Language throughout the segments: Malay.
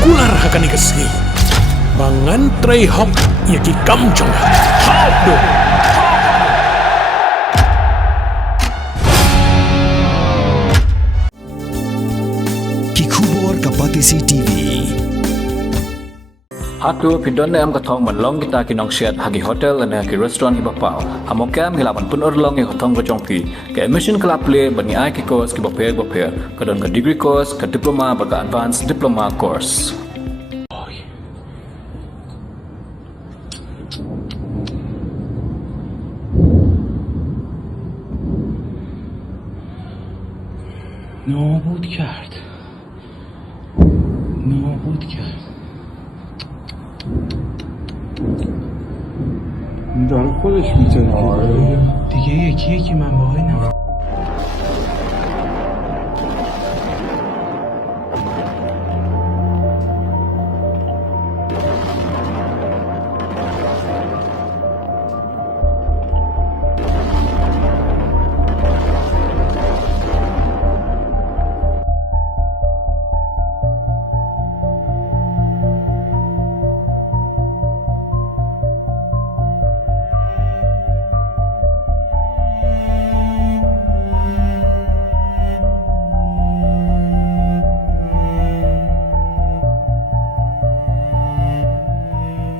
kular hakan ikasni. Bangan tray hok yaki kamjong. Hok do. Kikubor Kapatisi TV. Hatu pindon am kathong manlong kita kinong siat hagi hotel ane hagi restaurant hi bapau hamokam hilaban pun orlong hi hotong ko jongpi ke admission club play bani ai ki course ki bapel kadon ka degree course ka diploma ba ka advanced diploma course. نابود کرد داره خودش میتونه دیگه یکیه که من باهایی نفت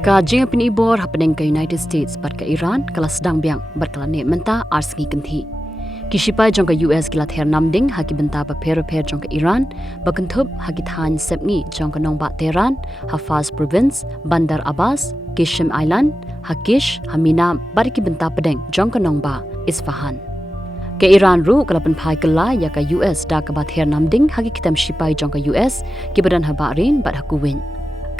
Kajing apin ibor happening ke United States bat ke Iran kala sedang biang bat kala ne menta arsengi kenti. Kishipai jong ke US kila Ther Namding haki benta ba per jong ke Iran bakentup haki than sepngi jong ke nong ba Tehran Hafaz Province Bandar Abbas Kishim Island Hakish Hamina bariki benta pedeng jong ke nong ba Isfahan. Ke Iran ru kala penpai kala ya ke US da ke ba Ther Namding haki kitam shipai jong ke US ki badan habarin bat hakuwin.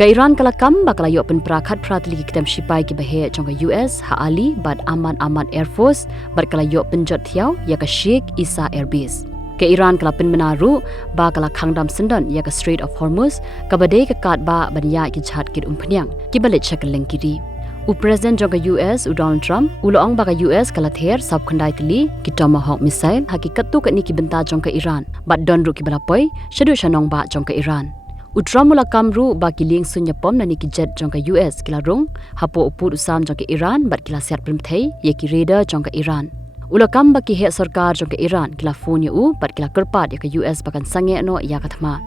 Ke Iran kala kam bakala yo pen prakhat pratli ki kitam shipai ki bahe jong ke US ha ali bad aman Air Force bar kala yo penjot thiau ya ke Sheikh Isa Air Base. Ke Iran kala pen menaru ba kala khangdam sendon ya ke Strait of Hormuz ka bade ke kat ba bania ki chat kit umpnyang ki balet chakeleng kiri. U President jong ke US Donald Trump ulong ba ke US kala Ther sab khandai tli ki Tomahawk missile hakikat tu ke ni ki benta jong ke Iran bad don ru ki balapoi shadu shanong ba jong ke Iran. Utramula kamru baki ling sunya pom nani ki jet jong ke US kila rong hapo upur usam jong ke Iran bat kila siat primthei ye ki raider jong ke Iran. Ulakam baki he sarkar jong ke Iran kila phone u bat kila kerpat ye ke US bakan sange no ya kathma.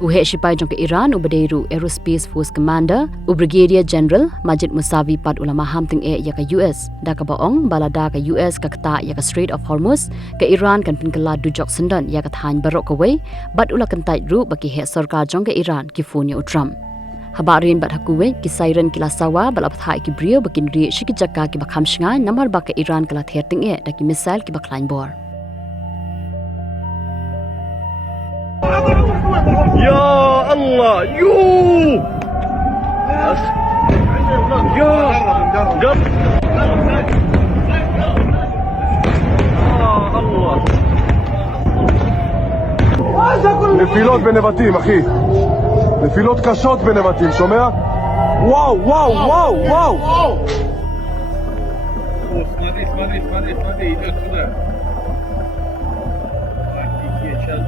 U he shipai jong ke Iran u badeiru Aerospace Force Commander u Brigadier General Majid Musavi pat ulama hamting e ye ke US da ka baong balada ke US ka kata ye ke Strait of Hormuz ke Iran kan pin kala dujok sendan ya ka than barok ka wei bat ulakan tai ru baki he sarkar jong ke Iran ki phone u Trump. Habarin bat hakuwe ki siren kila sawa balap thai ki brio bakin ri shiki jakka ki bakham shnga namar ba ke Iran kala Ther ting e da ki missile ki baklain bor. Ya Allah, you. Ya. Allah. נפילות בנבטים, אחי. נפילות קשות בנבטים, שומע? וואו, וואו, וואו, וואו. Смотри, идет сюда. Сейчас.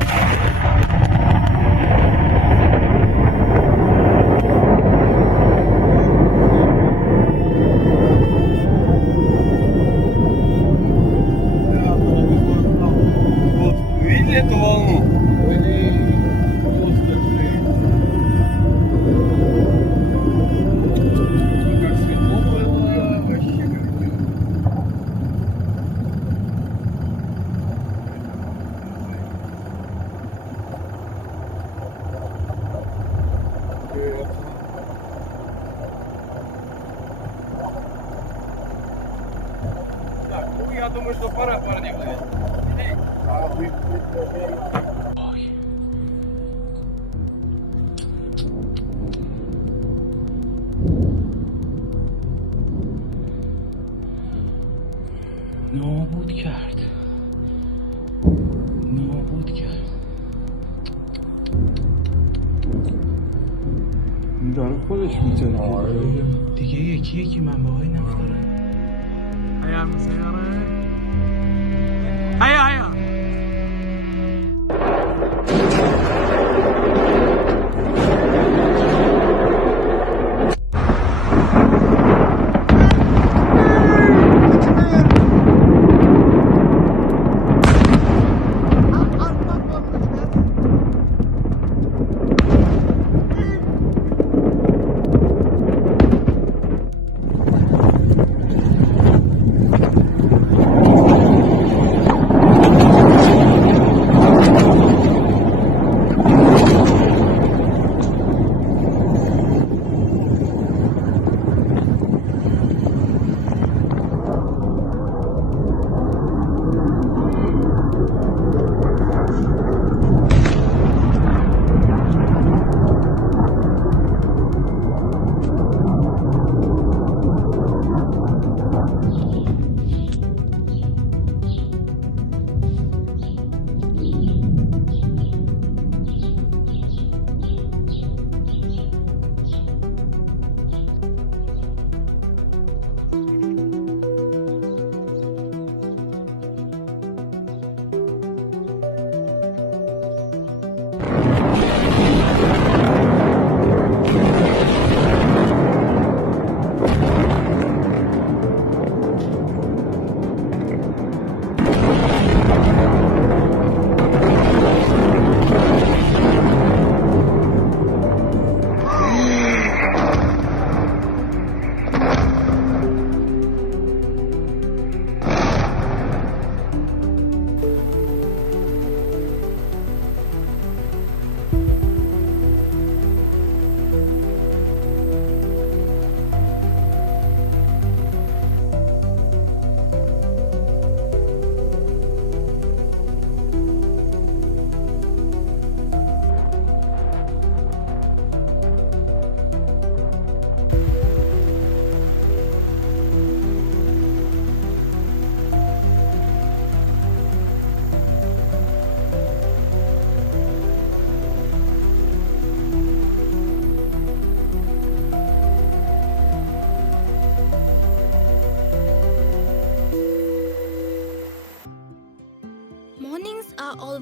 Видели эту волну? Как светло было, вообще Так, ну я думаю, что пора, парни, نابود کرد داره خودش میتونه دیگه یکیه که من باهایی نفت دارم هيا المسيرة هيا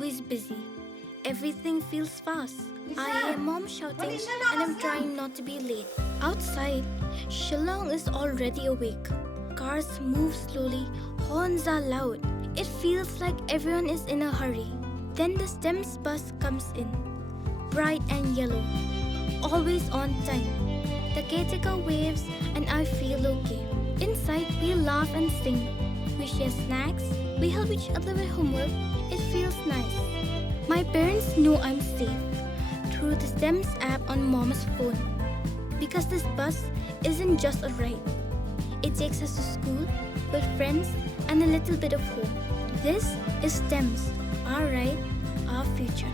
always busy. Everything feels fast. I hear mom shouting and I'm trying not to be late. Outside, Shillong is already awake. Cars move slowly, horns are loud. It feels like everyone is in a hurry. Then the STEMS bus comes in, bright and yellow, always on time. The caretaker waves and I feel okay. Inside, we laugh and sing. We share snacks. We help each other with homework. It feels nice. My parents know I'm safe through the STEMS app on mom's phone. Because this bus isn't just a ride. It takes us to school with friends and a little bit of hope. This is STEMS, our ride, our future.